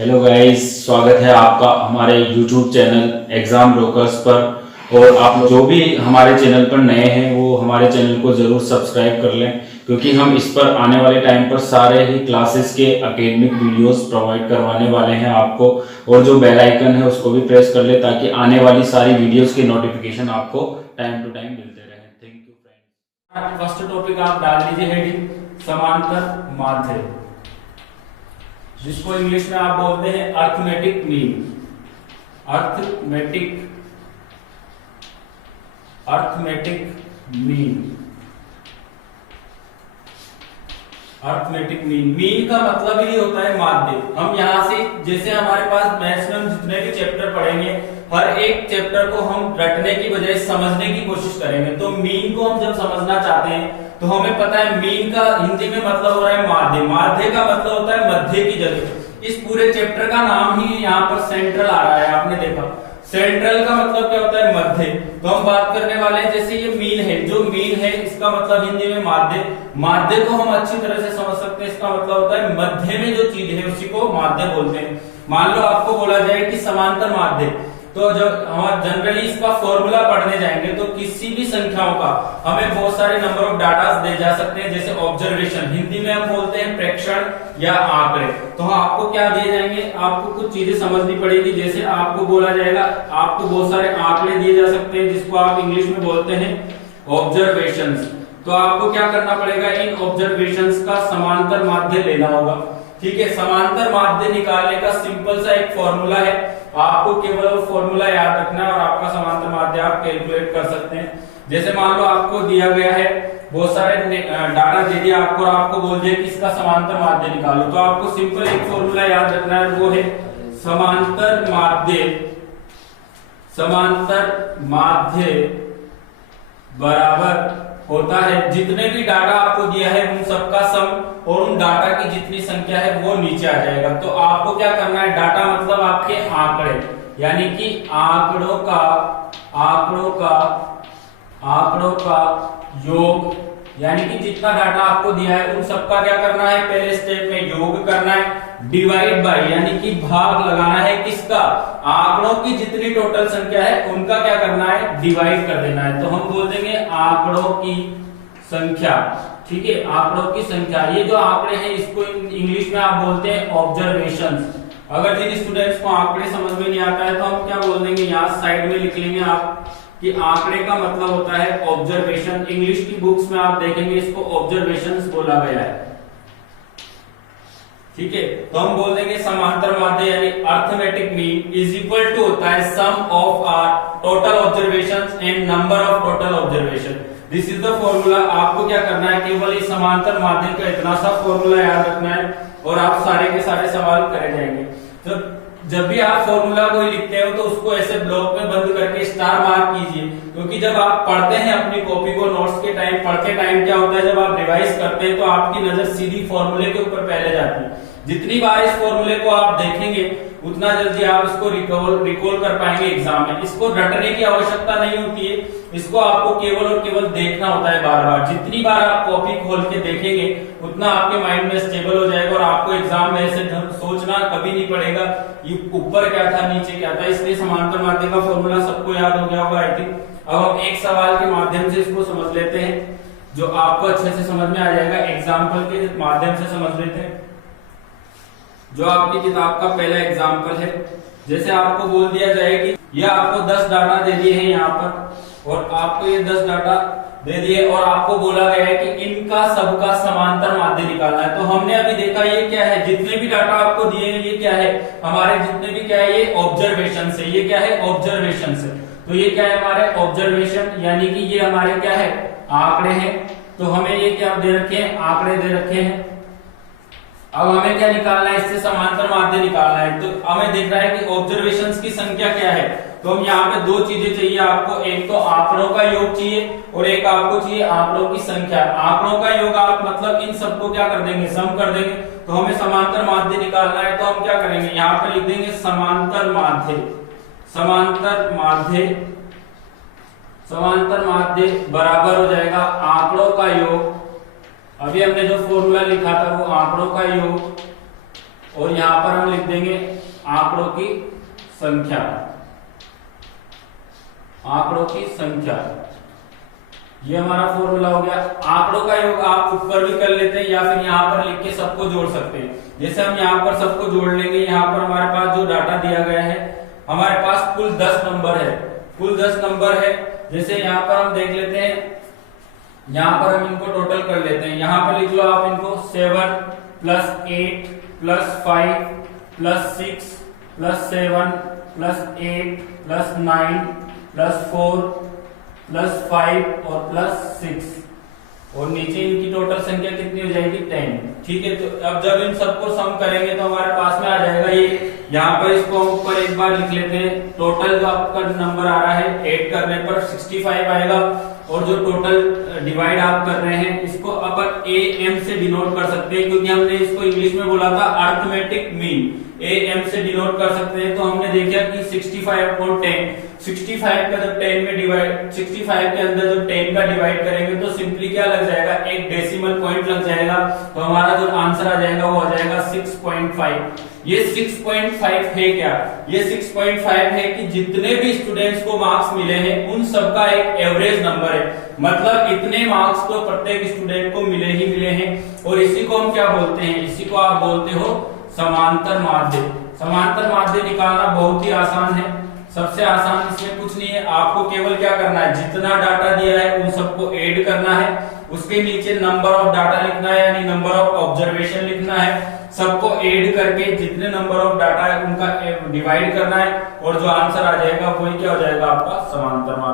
Hello guys, स्वागत है आपका हमारे यूट्यूब चैनल एग्जाम ब्रोकर्स पर। और आप लोग जो भी हमारे चैनल पर नए हैं वो हमारे चैनल को ज़रूर सब्सक्राइब कर लें, क्योंकि हम इस पर आने वाले टाइम पर सारे ही क्लासेस के एकेडमिक वीडियोस प्रोवाइड करवाने वाले हैं आपको। और जो बेल आइकन है उसको भी प्रेस कर ले ताकि आने वाली सारी वीडियोस की नोटिफिकेशन आपको टाइम टू टाइम मिलते रहे। Thank you friends. First topic आप डाल लीजिए हेडिंग समांतर माध्य, जिसको इंग्लिश में आप बोलते हैं arithmetic mean. Arithmetic mean. Arithmetic mean का मतलब ही होता है माध्य। हम यहाँ से जैसे हमारे पास मैक्सिमम जितने भी चैप्टर पढ़ेंगे, हर एक चैप्टर को हम रटने की बजाय समझने की कोशिश करेंगे। तो मीन को हम जब समझना चाहते हैं तो हमें पता है मीन का हिंदी में मतलब हो रहा है माध्य। माध्य का मतलब होता है मध्य की जगह। इस पूरे चैप्टर का नाम ही यहाँ पर सेंट्रल आ रहा है, आपने देखा। सेंट्रल का मतलब क्या होता है? मध्य। तो हम बात करने वाले हैं, जैसे ये मीन है, जो मीन है इसका मतलब हिंदी में माध्य। माध्य को हम अच्छी तरह से समझ सकते हैं, इसका मतलब होता है मध्य में जो चीज है उसी को माध्य बोलते हैं। मान लो आपको बोला जाए कि समांतर माध्य, तो जब हम जनरली इसका फॉर्मूला पढ़ने जाएंगे तो किसी भी संख्याओं का हमें बहुत सारे नंबर ऑफ डाटा दे जा सकते हैं, जैसे ऑब्जर्वेशन, हिंदी में हम बोलते हैं प्रेक्षण या आंकड़े। तो आपको क्या दिए जाएंगे? आपको कुछ चीजें समझनी पड़ेगी। जैसे आपको बोला जाएगा, आपको बहुत सारे आंकड़े दिए जा सकते हैं जिसको आप इंग्लिश में बोलते हैं ऑब्जर्वेशंस। तो आपको क्या करना पड़ेगा? इन ऑब्जर्वेशंस का समांतर माध्य लेना होगा। ठीक है, समांतर माध्य निकालने का सिंपल सा एक फॉर्मूला है, आपको केवल वो फॉर्मूला याद रखना है और आपका समांतर माध्य आप कैलकुलेट कर सकते हैं। जैसे मान लो आपको दिया गया है, बहुत सारे डाटा दे दिया आपको और आपको बोल दिया कि इसका समांतर माध्य निकालो, तो आपको सिंपल एक फॉर्मूला याद रखना है, वो है समांतर माध्य बराबर होता है जितने भी डाटा आपको दिया है उन सबका सम और उन डाटा की जितनी संख्या है वो नीचे आ जाएगा। तो आपको क्या करना है? डाटा मतलब आपके आंकड़े, यानी कि आंकड़ों का योग, यानी कि जितना डाटा आपको दिया है उन सबका क्या करना है? पहले स्टेप में योग करना है, डिवाइड बाय, यानी कि भाग लगाना है किसका? आंकड़ों की जितनी टोटल संख्या है उनका क्या करना है? डिवाइड कर देना है। तो हम बोल देंगे आंकड़ों की संख्या। ठीक है, आंकड़ों की संख्या। ये जो आंकड़े हैं इसको इंग्लिश में आप बोलते हैं ऑब्जर्वेशंस। अगर जिन स्टूडेंट्स को आंकड़े समझ में नहीं आता है तो हम क्या बोल देंगे, यहाँ साइड में लिख लेंगे आप कि आंकड़े का मतलब होता है ऑब्जर्वेशन। इंग्लिश की बुक्स में आप देखेंगे इसको ऑब्जर्वेशंस बोला गया है। ठीक है, तो हम बोल देंगे समांतर माध्य यानी arithmetic mean is equal to होता है sum of our total observations and number of total observation. This is the formula. आपको क्या करना है? केवल इस समांतर माध्य का इतना सा फॉर्मूला याद रखना है और आप सारे के सारे सवाल करे जाएंगे। तो जब भी आप फॉर्मूला कोई लिखते हो तो उसको ऐसे ब्लॉक में बंद करके स्टार मार्क कीजिए, क्योंकि जब आप पढ़ते हैं अपनी कॉपी को नोट्स के टाइम, पढ़ते टाइम क्या होता है, जब आप रिवाइज करते हैं तो आपकी नजर सीधी फॉर्मूले के ऊपर पहले जाती है। जितनी बार इस फॉर्मूले को आप देखेंगे उतना जल्दी आप इसको रिकॉल कर पाएंगे एग्जाम में। इसको रटने की आवश्यकता नहीं होती है, इसको आपको केवल और केवल देखना होता है बार बार। जितनी बार आप कॉपी खोल के देखेंगे उतना आपके माइंड में स्टेबल हो जाएगा और आपको एग्जाम में ऐसे सोचना कभी नहीं पड़ेगा ये ऊपर क्या था नीचे क्या था। इसलिए समांतर माध्य का फॉर्मूला सबको याद हो गया होगा आई थिंक। अब हम एक सवाल के माध्यम से इसको समझ लेते हैं जो आपको अच्छे से समझ में आ जाएगा। एग्जाम्पल के माध्यम से समझ लेते हैं, जो आपकी किताब का पहला एग्जाम्पल है। जैसे आपको बोल दिया जाए कि ये आपको 10 डाटा दे दिए हैं यहाँ पर और आपको ये 10 डाटा दे दिए और आपको बोला गया है कि इनका सबका समांतर माध्य निकालना है। तो हमने अभी देखा ये क्या है, जितने भी डाटा आपको दिए हैं ये क्या है, हमारे जितने भी क्या है, ये ऑब्जर्वेशन से। ये क्या है? ऑब्जर्वेशन से। तो ये क्या है? हमारे ऑब्जर्वेशन, यानी कि ये हमारे क्या है? आंकड़े हैं। तो हमें ये क्या दे रखे हैं? आंकड़े दे रखे हैं। अब हमें क्या निकालना है? इससे समांतर माध्य निकालना है। तो हमें दिख रहा है कि ऑब्जर्वेशंस की संख्या क्या है। तो हम यहाँ पे दो चीजें चाहिए आपको, एक तो आंकड़ों का योग चाहिए और एक आपको चाहिए आंकड़ों की संख्या। आंकड़ों का योग आप मतलब इन सबको क्या कर देंगे? सम कर देंगे। तो हमें समांतर माध्य निकालना है तो हम क्या करेंगे? यहाँ पे लिख देंगे समांतर माध्य बराबर हो जाएगा आंकड़ों का योग। अभी हमने जो फॉर्मूला लिखा था वो आंकड़ों का योग और यहां पर हम लिख देंगे आंकड़ों की संख्या, आंकड़ों की संख्या। ये हमारा फॉर्मूला हो गया। आंकड़ों का योग आप ऊपर भी कर लेते हैं या फिर यहाँ पर लिख के सबको जोड़ सकते हैं। जैसे हम यहाँ पर सबको जोड़ लेंगे, यहाँ पर हमारे पास जो डाटा दिया गया है, हमारे पास कुल 10 नंबर है, कुल 10 नंबर है। जैसे यहाँ पर हम देख लेते हैं, यहाँ पर हम इनको टोटल कर लेते हैं। यहाँ पर लिख लो आप इनको 7 plus 8 plus 5 plus 6 plus 7 plus 8 plus 9 plus 4 plus 5 और प्लस 6, और नीचे इनकी टोटल संख्या कितनी हो जाएगी 10। ठीक है, तो अब जब इन सबको सम करेंगे तो हमारे पास में आ जाएगा ये। यहाँ पर इसको हम ऊपर एक बार लिख लेते हैं। टोटल जो आपका नंबर आ रहा है 8 करने पर 65 आएगा, और जो टोटल डिवाइड आप कर रहे हैं इसको अपन AM से डिनोट कर सकते हैं, क्योंकि हमने इसको इंग्लिश में बोला था अर्थमेटिक मीन। AM से डिनोट कर सकते हैं। तो हमने देखा कि 65/10, 65 का जब 10 में डिवाइड, 65 के अंदर जब 10 का डिवाइड करेंगे तो सिंपली क्या लग जाएगा, एक डेसिमल पॉइंट लग जाएगा। तो हमारा जो आंसर आ जाएगा वो आ जाएगा 6.5। ये 6.5 है क्या? ये 6.5 है कि जितने भी स्टूडेंट्स को मार्क्स मिले हैं उन सबका एक एवरेज नंबर है। मतलब इतने मार्क्स तो प्रत्येक स्टूडेंट को मिले ही मिले हैं। और इसी को हम क्या बोलते हैं? इसी को आप बोलते हो समांतर माध्य। समांतर माध्य निकालना बहुत ही आसान है। सबसे आसान इसमें कुछ नहीं है, आपको केवल क्या करना है, जितना डाटा दिया है उन सबको ऐड करना है, उसके नीचे नंबर ऑफ डाटा लिखना है, यानी नंबर ऑफ ऑब्जर्वेशन लिखना है। सबको ऐड करके जितने नंबर ऑफ डाटा है उनका डिवाइड करना है, और जो आंसर आ जाएगा वही क्या हो जाएगा आपका समांतर माध्य।